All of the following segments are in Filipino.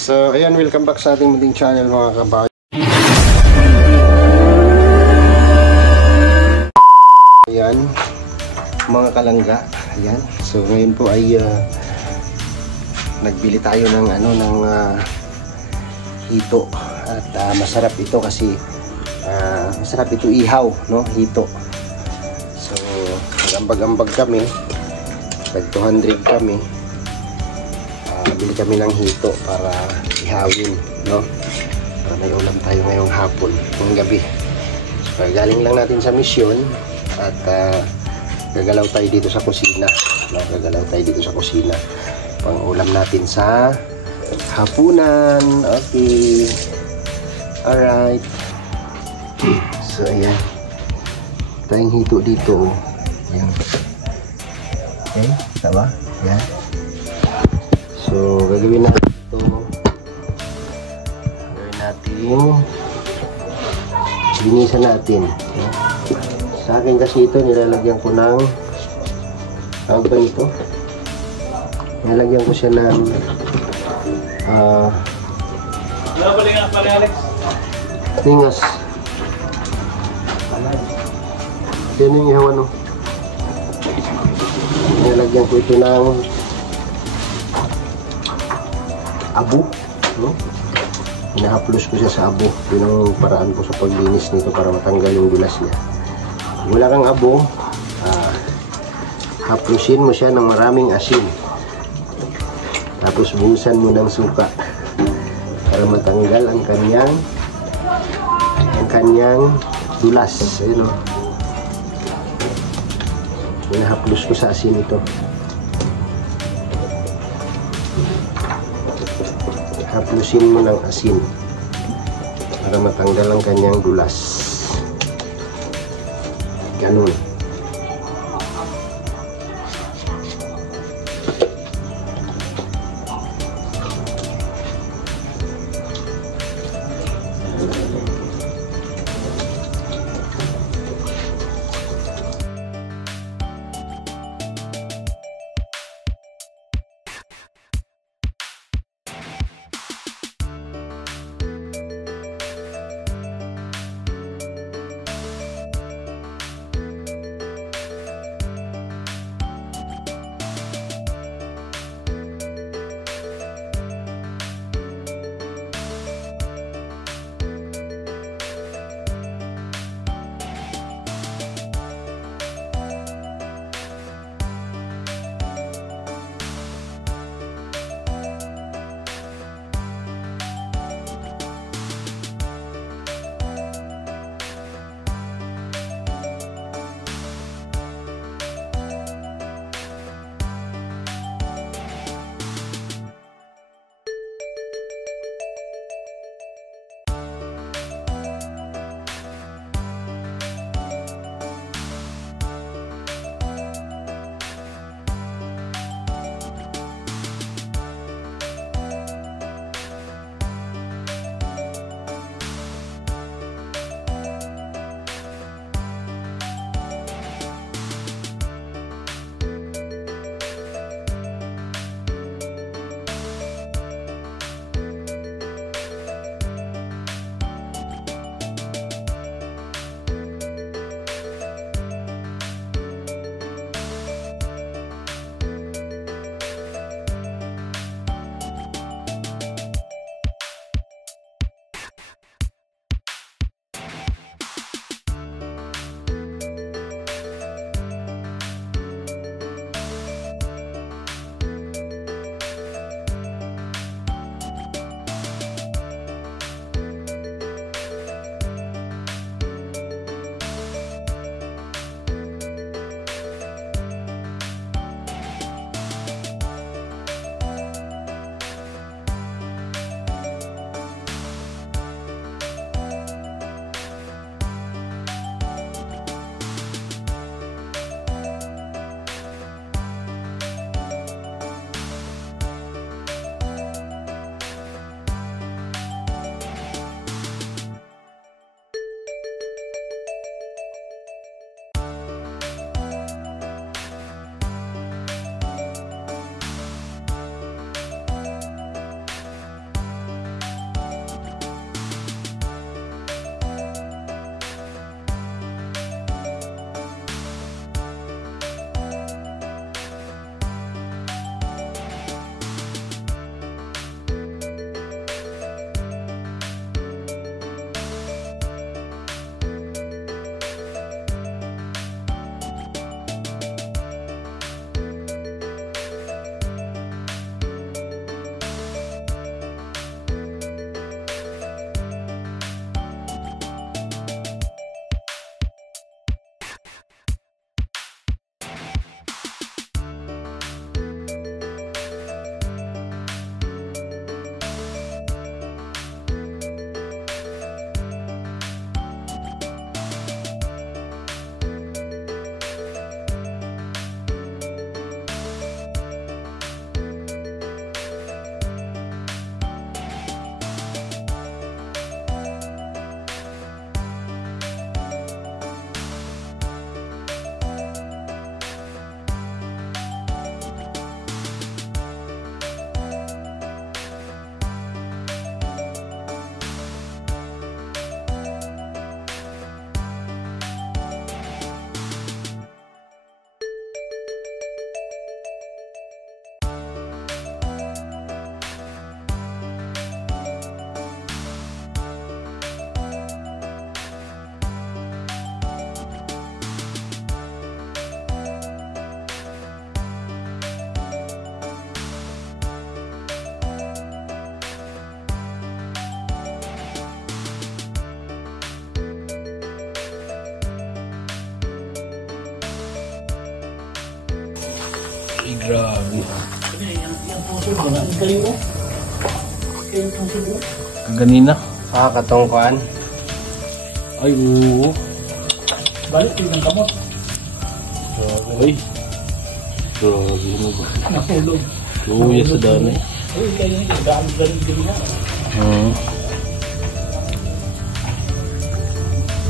So, ayan, welcome back sa ating muling channel mga kabayo. Ayan, mga kalangga. Ayan, so ngayon po ay nagbili tayo ng hito. At masarap ito kasi masarap ito ihaw, no? Hito. So, nag-ambag-ambag kami. Tag 200 kami. Bili kami ng hito para ihawin, no? Para may ulam tayo ngayong hapon, ngayong gabi. So, galing lang natin sa misyon at gagalaw tayo dito sa kusina, no? Gagalaw tayo dito sa kusina pang ulam natin sa hapunan. Okay, alright. So ayan, tayong hito dito. Ayan. Okay, kita ba? Ayan. So, gagawin natin ito. Gagawin natin. Linisan natin. Okay. Sa akin kasi ito, nilalagyan ko ng ano ba ito? Nilalagyan ko siya ng tingas. Yan yung ihawan, no? Nilalagyan ko ito ng abo, no? Hinahaplos ko siya sa abo. Yun ang paraan ko sa paglinis nito para matanggal yung dulas niya. Kung wala kang abo, haplusin mo siya ng maraming asin, tapos buhusan mo ng suka para matanggal ang kanyang dulas. Ayun, no? Hinahaplos ko sa asin ito. Haplusin mo ng asin para matanggal ang kanyang dulas. Ganun. Ay, grabe. Ganina. Katongkuan. Ay, oo. Balik yung kamot. Ay. Grabe mo ba? Nahulog. Luya sa dami. Uy, kayo yung galing din nga.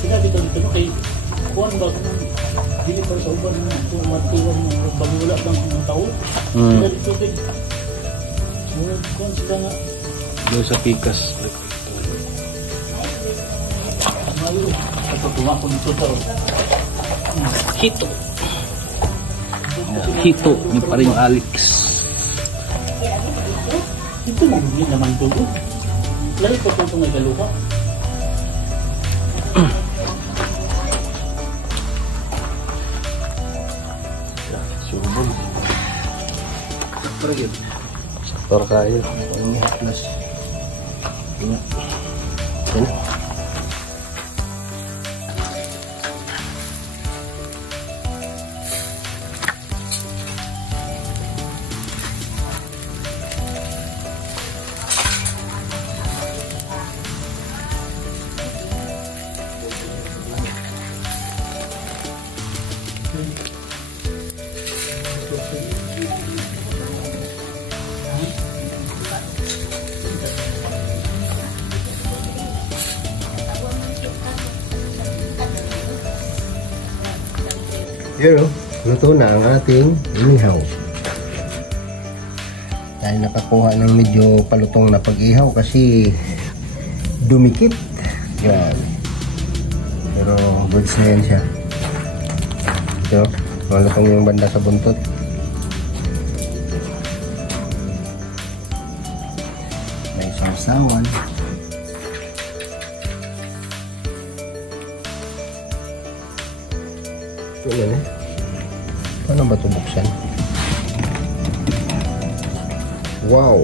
Sila dito kay kuwan ba kung hindi pa sa uban mo. Kung matuwan mo, pagmula lang ng tao. Sila dito din. Kuwan sila nga. Doon sa pikas. Mayo. Kapag tumakon dito tao. Hito. Hito ni paring Alex. Ito mo hindi naman dugo. Lalo pa kung may galuha. Subog. Saktor yun. Saktor kayo. Ang haplas. Yan. Yan. Pero, luto na ang ating inihaw. Tayo nakakuha ng medyo palutong na pag-ihaw kasi dumikit. Yan. Pero goods na yan siya. Ito, malutong yung banda sa buntot. May sausawan. Wala na. Paano ba ito buksan? Wow!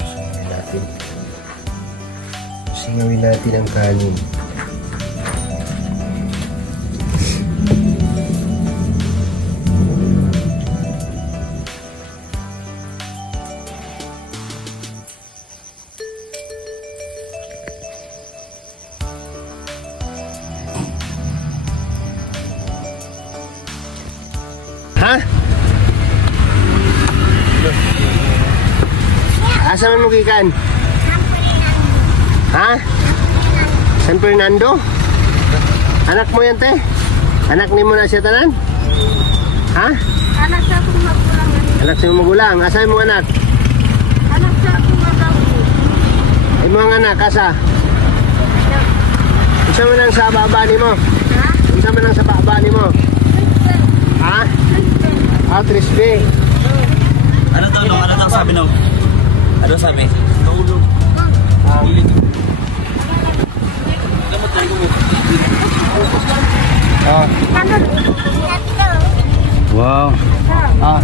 Singawin natin. Singawin natin ang kanin. Ha? Asa man mo gikan? Ha? San Fernando? Anak mo yan, te? Anak ni mo na siya tanan? Ha? Anak sa akong magulang. Anak sa magulang. Asa mo anak? Anak sa akong magulang. Ay mga anak, asa? Isa mo nang sa baba ni mo? Ha? Isa mo nang sa baba ni mo? Ha? Ah, 3B. Ano daw, no? Ano daw sabi, no? Ano sabi? Ah. Wow. Ah.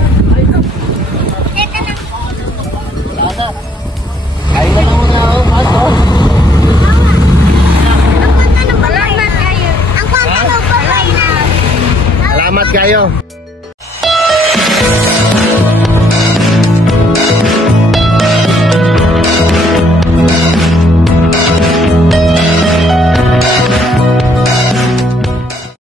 Ay na lang muna ako, paso. Salamat kayo. Salamat kayo.